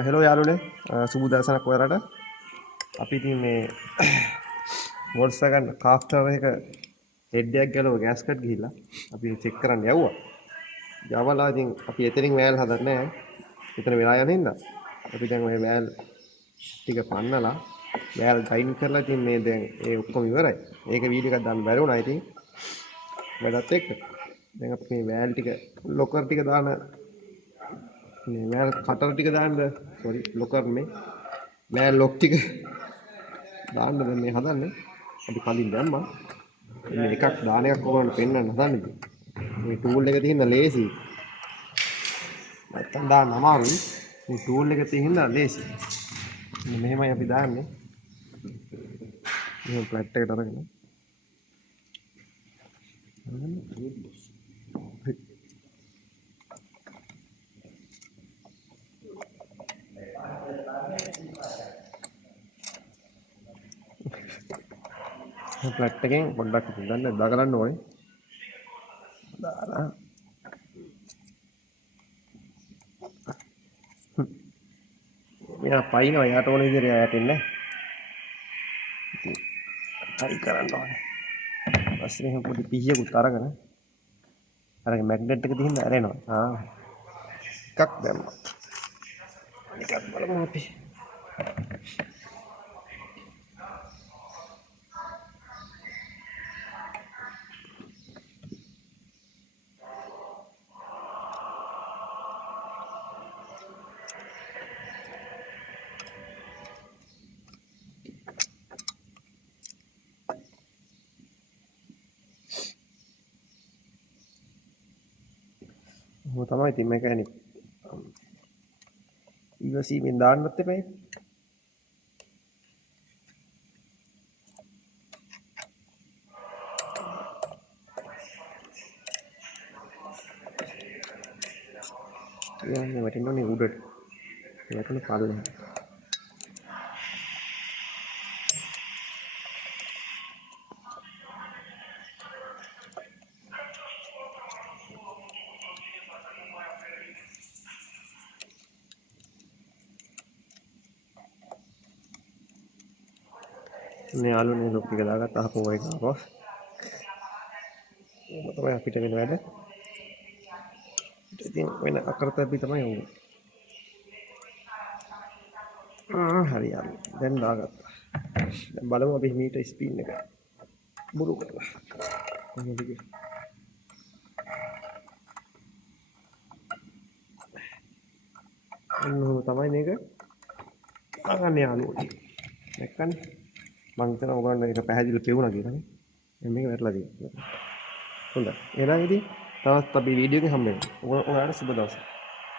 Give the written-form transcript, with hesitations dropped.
Hello යාළුවනේ සුබ දවසක් ඔයාලට. අපි ඉතින් මේ Volkswagen Crafter එක හෙඩ් එකක් ගලව ගෑස් කට් ගිහිල්ලා අපි චෙක් කරන්න යවුවා. යවලා ඉතින් අපි එතනින් වෑල් හදන්නේ නැහැ. එතන වෙලා යන හින්දා අපි දැන් ওই වෑල් ටික පන්නලා වෑල් ගයින් කරලා ඉතින් මේ දැන් ඒ ඔක්කොම ඉවරයි. ඒක වීඩියෝ එකක් දාන්න බැරි වුණා ඉතින් වැඩත් එක්ක. දැන් අපි මේ වෑල් ටික ලොකර් ටික දාන මේ වෑල් කටර් ටික දාන්න සෝරි ලොකර් මේ වෑල් ලොක් ටික දාන්න දැන් මේ හදන්නේ. අපි කලින් දැම්මා. මේ එකක් දාන එකක් ඔයගොල්ලන්ට පෙන්වන්න හදන්නේ. මේ ටූල් එක තියෙන ලේසි. නැත්තම් දාන්න අමාරුයි. මේ ටූල් එක තියෙන ලේසි. මෙහෙමයි අපි දාන්නේ. මේ ප්ලැට් එකට අරගෙන. ප්ලැට් එකෙන් පොඩ්ඩක් ඉඳන් දා කරන්න ඕනේ. දාලා මෙයා පයින්නවා යාට ඕන විදිහට යාට එන්නේ. ඉතින් හරි කරන්න ඕනේ. ඊපස්සේ මෙහෙම පොඩි පිහියකුත් අරගෙන අරගෙන මැග්නට් එක දිහින් ඇරෙනවා. එකක් දැම්මා. එකක් බලමු අපි. මොකද තමයි ඉතින් මේකනේ ඉවසීමෙන් දාන්නත් එපා. යන්නේ වැටෙන්නේ උඩට. වැටෙන පල්ලෙහාට. මේ ආලුනේ ලොක් එක දාගත්ත අහපුව එක ආවා. ඒක තමයි අපිට වෙන වැඩ. ඉතින් වෙන අකරතැබ්බි තමයි වුනේ. හරි යාළුවෝ. දැන් දාගත්තා. දැන් බලමු අපි මීටර් ස්පීඩ් එක බුරු කරලා. කොහොමද කියලා. ඔන්න තමයි මේක. අගන්නේ යාළුවෝ. දැක්කනේ. මං හිතනවා ඔයගොල්ලන්ට මේක පැහැදිලිව පෙවුණා කියලා නේ. දැන් මේක වැටලා තියෙනවා. හොඳයි. එහෙනම් ඉතින් තවත් අපි වීඩියෝ එකකින් හම්බ වෙමු. ඔයාලට සුබ දවසක්.